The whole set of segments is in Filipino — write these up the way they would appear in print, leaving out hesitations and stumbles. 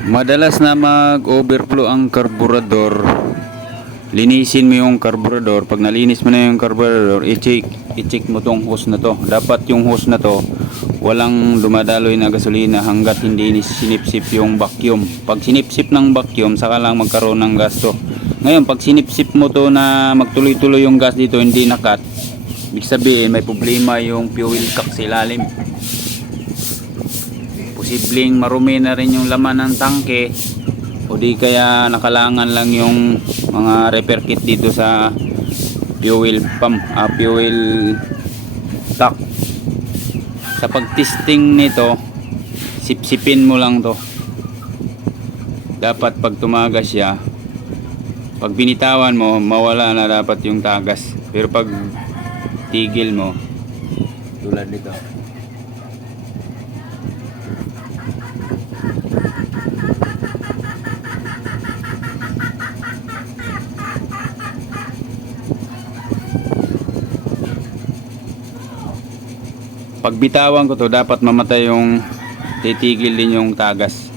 Madalas na mag-overflow ang karburador. Linisin mo yung karburador. Pag nalinis mo na yung karburador, i-check mo tong hose na to. Dapat yung hose na to walang dumadaloy na gasolina hanggat hindi sinipsip yung vacuum. Pag sinipsip ng vacuum, saka lang magkaroon ng gas to. Ngayon, pag sinipsip mo to na magtuloy-tuloy yung gas dito, hindi nakat, ibig sabihin may problema yung fuel cock sa ilalim. Posibleng marumi na rin yung laman ng tangke, o di kaya nakalangan lang yung mga repair kit dito sa fuel pump, fuel tank. Sa pagtesting nito, sipsipin mo lang to. Dapat pag tumagas siya, pag binitawan mo, mawala na dapat yung tagas. Pero pag tigil mo, tulad nito, pag bitawan ko to, dapat mamatay yung, titigil din yung tagas.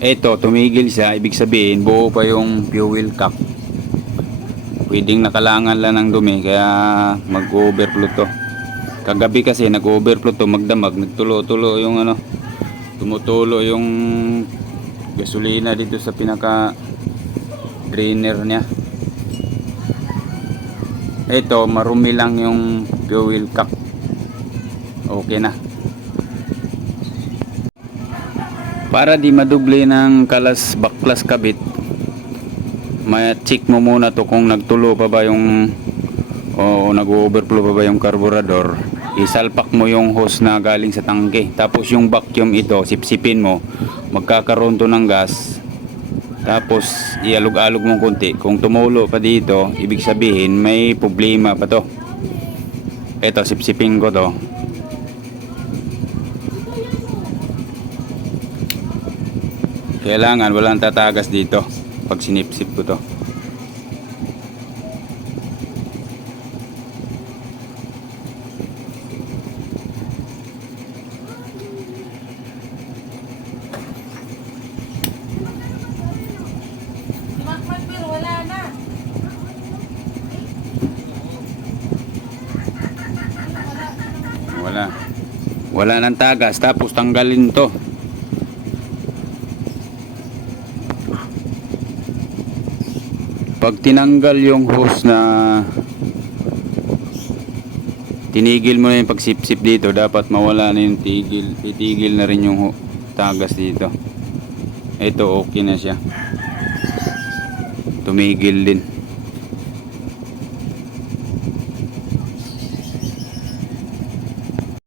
Eto, tumigil siya, ibig sabihin buo pa yung fuel cap. Pwedeng nakalangan lang ng dumi, kaya mag-overflow to. Kagabi kasi nag-overflow to, magdamag, nagtulo-tulo yung ano, tumutulo yung gasolina dito sa pinaka drainer niya. Ito, marumi lang yung fuel cap. Okay na. Para di maduble ng kalas baklas kabit, ma-check mo muna to kung nagtulo pa ba yung o nag-overflow pa ba yung karburador. Isalpak mo yung hose na galing sa tangke, tapos yung vacuum ito sipsipin mo, magkakaroon to ng gas. Tapos ialog-alog mo konti. Kung tumulo pa dito, ibig sabihin may problema pa to. Eto, sipsipin ko to. Kailangan walang tatagas dito pag sinipsip ko to. Wala nang tagas, tapos tanggalin to. Pag tinanggal yung hose na tinigil mo na yung pagsipsip dito, dapat mawala na yung tigil. Titigil na rin yung tagas dito. Ito, okay na siya. Tumigil din.